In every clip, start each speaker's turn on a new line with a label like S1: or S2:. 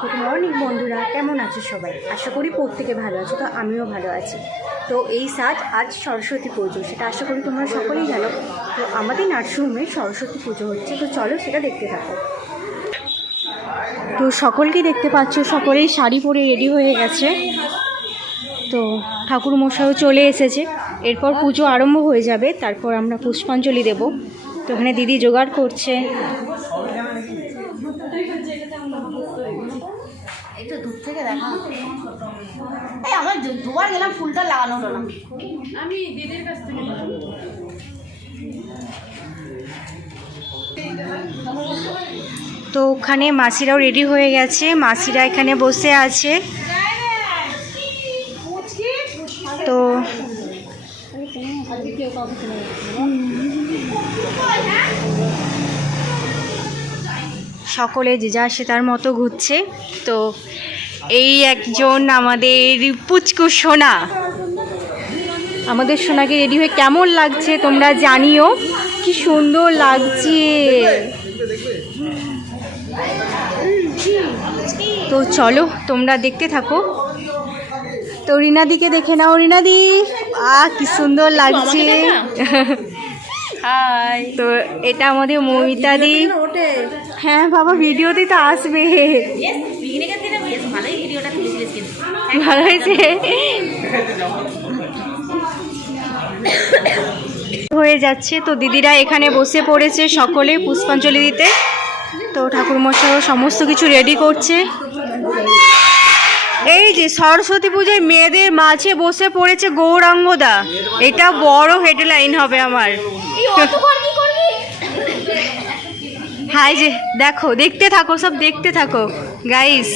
S1: Good morning বন্ধুরা। কেমন আছো সবাই? আশা করি প্রত্যেকে ভালো আছো, তো আমিও ভালো আছি। তো এই সাজ আজ সরস্বতী পুজো, সেটা আশা করি তোমরা সকলেই জানো। তো আমাদের নার্সিংহোমে সরস্বতী পুজো হচ্ছে, তো চলো সেটা দেখতে থাকো। তো সকলকে দেখতে পাচ্ছ, সকলেই শাড়ি পরে রেডি হয়ে গেছে। তো ঠাকুর মশাইও চলে এসেছে। এরপর পুজো আরম্ভ হয়ে যাবে, তারপর আমরা পুষ্পাঞ্জলি দেব। তো এখানে দিদি জোগাড় করছে।
S2: একটু দূর থেকে দেখা। এই আমার দুবার গেলাম ফুলটা লাগানো হলো না।
S1: তো ওখানে মাসিরাও রেডি হয়ে গেছে। মাসিরা এখানে বসে আছে। তো সকলে যে যা সে তার মতো ঘুরছে। তো এই একজন আমাদের পুচকু সোনা। আমাদের সোনাকে রেডি হয়ে কেমন লাগছে তোমরা জানিও। কি সুন্দর লাগছে। তো চলো তোমরা দেখতে থাকো। তো রিনাদিকে দেখে নাও রিনাদি। আ কি সুন্দর লাগছে।
S2: হাই
S1: তো এটা আমাদের মমিতাদি। হ্যাঁ বাবা ভিডিওতে তো আসবে। ভালো হয়েছে। হয়ে যাচ্ছে। তো দিদিরা এখানে বসে পড়েছে সকলে পুষ্পাঞ্জলি দিতে। তো ঠাকুরমশাইও সমস্ত কিছু রেডি করছে। এই যে সরস্বতী পুজোয় মেয়েদের মাঝে বসে পড়েছে গৌরাঙ্গদা। এটা বড় হেডলাইন হবে আমার। হাই যে দেখো দেখতে থাকো সব দেখতে থাকো। গাইস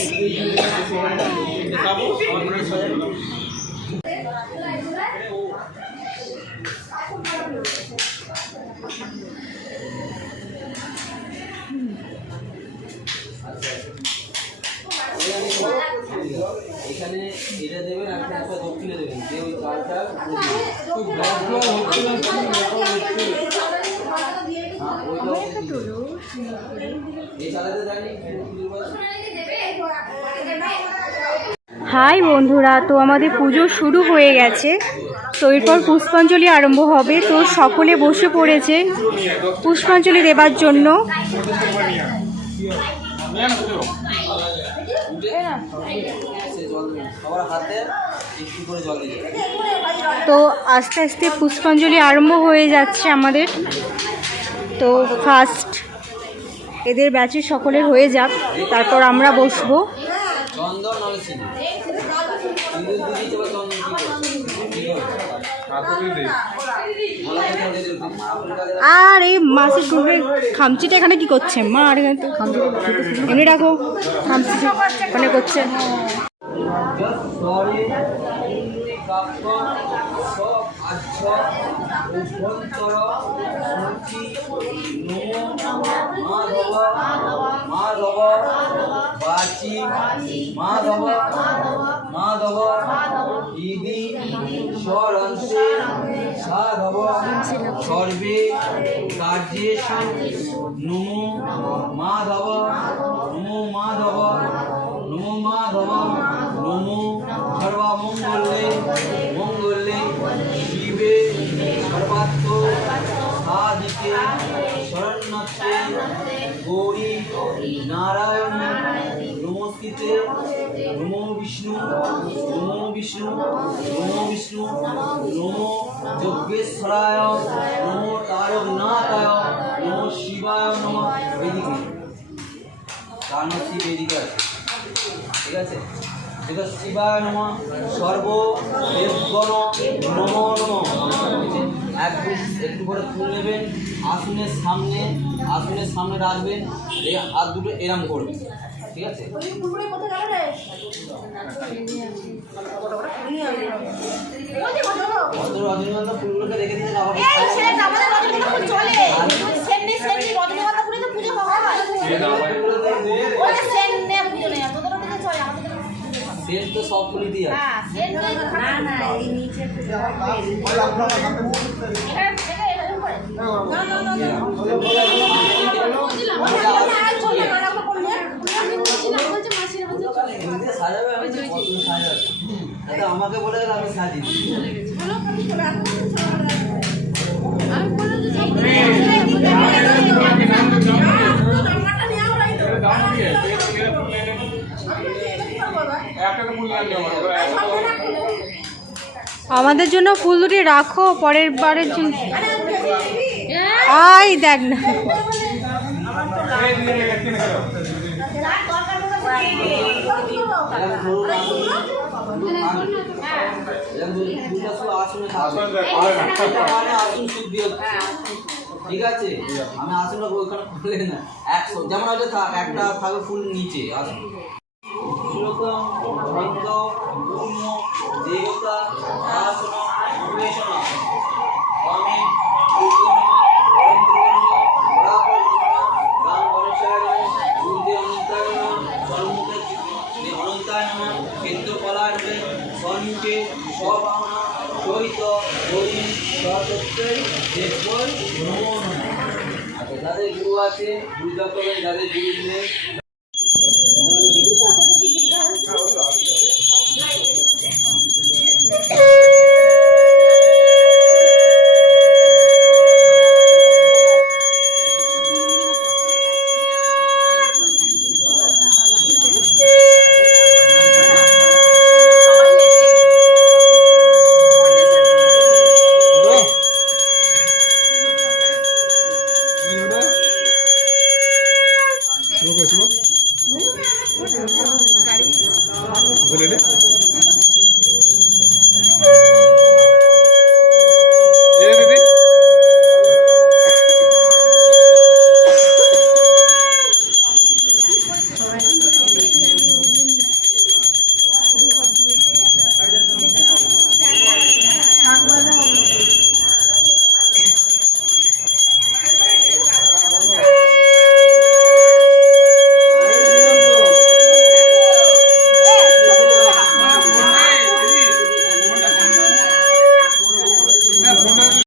S3: দেবেন একটা দক্ষিণে দেবেন। যে ওই
S1: হাই বন্ধুরা, তো আমাদের পুজো শুরু হয়ে গেছে। তো এরপর পুষ্পাঞ্জলি আরম্ভ হবে। তো সকলে বসে পড়েছে পুষ্পাঞ্জলি দেবার জন্য। তো আস্তে আস্তে পুষ্পাঞ্জলি আরম্ভ হয়ে যাচ্ছে আমাদের। তো ফার্স্ট এদের ব্যাচে সকলের হয়ে যাক, তারপর আমরা বসবো। আর এই মাসের শুনবে খামচিটা এখানে কি করছে মা আর এখানে খামচি এমনি রাখো খামচি ওখানে করছে
S3: আচ্ছ মাধব মাধব মাধব সর্বে কার্যেষু নমো মাধব নমো মাধব শরণ্যতে গৌরী নারায়ণী নমস্কৃতে। নমো বিষ্ণু নমো বিষ্ণু নমো বিষ্ণু নমো যজ্ঞেশ্বরায় নমো তারকনাথায় নমো শিবায় নমঃ। বেদিকে মধ্যে বেদিকা আছে। ঠিক আছে? এটা শিবায় নম। সর্ব দেবগণ নম। নম একটু একটু করে ফুল নেবেন আসনের সামনে আসনের সামনে রাখবেন এই হাত দুটো এরম করবেন ঠিক আছে? রজনীগন্ধা ফুলগুলোকে রেখে দিতে
S2: চলে সেমনি সেমনি রজনীগন্ধা ফুলে তো পুজো হয় ওই যে সেন নিয়ে পুজো নেই তোদের ওদিকে চলে আমাদের
S3: সেম তো সব ফুলই দিয়ে আছে
S2: হ্যাঁ সেন না না এই নিচে হয় না আমি
S3: আমি তো আমাকে বলে গেলে আমি সাজি
S1: আমাদের জন্য ফুল দুটি রাখো, পরের বারের জন্য আই দেখ না।
S3: আসনে আসন ঠিক আছে? আমি আসনটা ওইখানে খুলে না। একশো। যেমন হয়তো থাক, একটা থাকবে ফুল নিচে আসন সম্মুখে স্বভাবনা সহিত হরি সত্ত্বেই দেবই নমো যাদের গুরু আছে গুরু যাদের গুরু নেই どこします。